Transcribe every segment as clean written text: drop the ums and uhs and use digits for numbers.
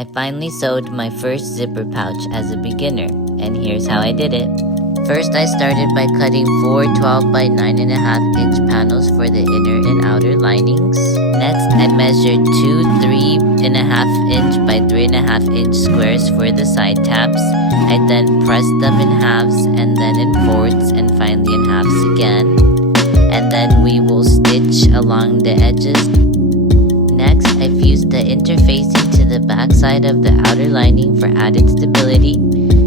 I finally sewed my first zipper pouch as a beginner, and here's how I did it. First, I started by cutting 4 12 by 9.5 inch panels for the inner and outer linings. Next, I measured 2 3.5 inch by 3.5 inch squares for the side tabs. I then pressed them in halves and then in fourths and finally in halves again. And then we will stitch along the edges. Next, I fused the interfacing to the back side of the outer lining for added stability.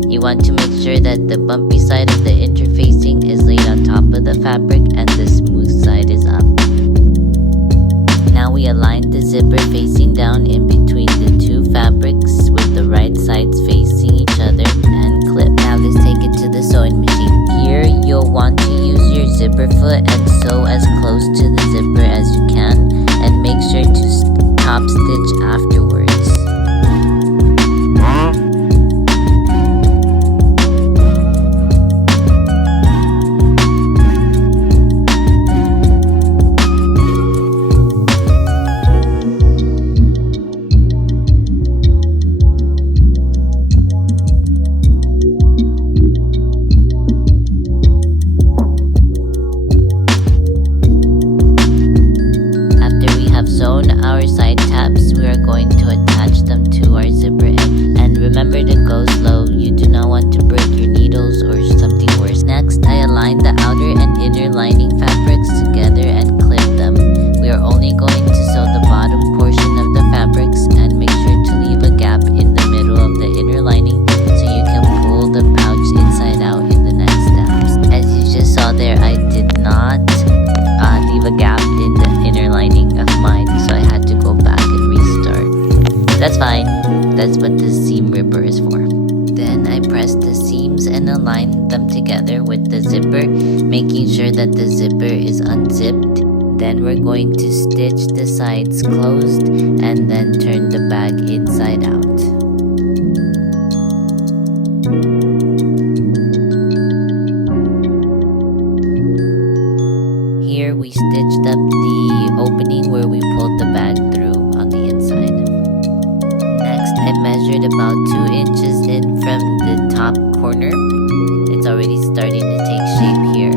You want to make sure that the bumpy side of the interfacing is laid on top of the fabric and the smooth side is up. Now we align the zipper facing down in between the two fabrics with the right sides facing each other and clip. Now let's take it to the sewing machine. Here you'll want to use your zipper foot and sew as close to the zipper as you can, and make sure to top stitch afterwards. Sewn our side tabs, we are going to attach them to our zipper edge. And remember to go slow, you do not want to break your needles or something worse. Next, I aligned the outer and inner lining fabrics together and clip them. We are only going to sew the bottom portion of the fabrics and make sure to leave a gap in the middle of the inner lining so you can pull the pouch inside out in the next steps. As you just saw there, I did not leave a gap in the inner lining of mine, so I had to go back and restart. That's fine, that's what the seam ripper is for. Then I pressed the seams and aligned them together with the zipper, making sure that the zipper is unzipped. Then we're going to stitch the sides closed and then turn the bag inside out. Here we stitched up the opening where we pulled the bag through on the inside. Next, I measured about 2 inches in from the top corner. It's already starting to take shape here.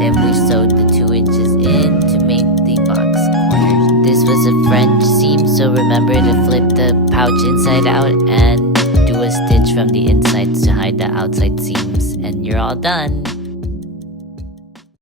Then we sewed the 2 inches in to make the box corners. This was a French seam, so remember to flip the pouch inside out and do a stitch from the insides to hide the outside seams. And you're all done!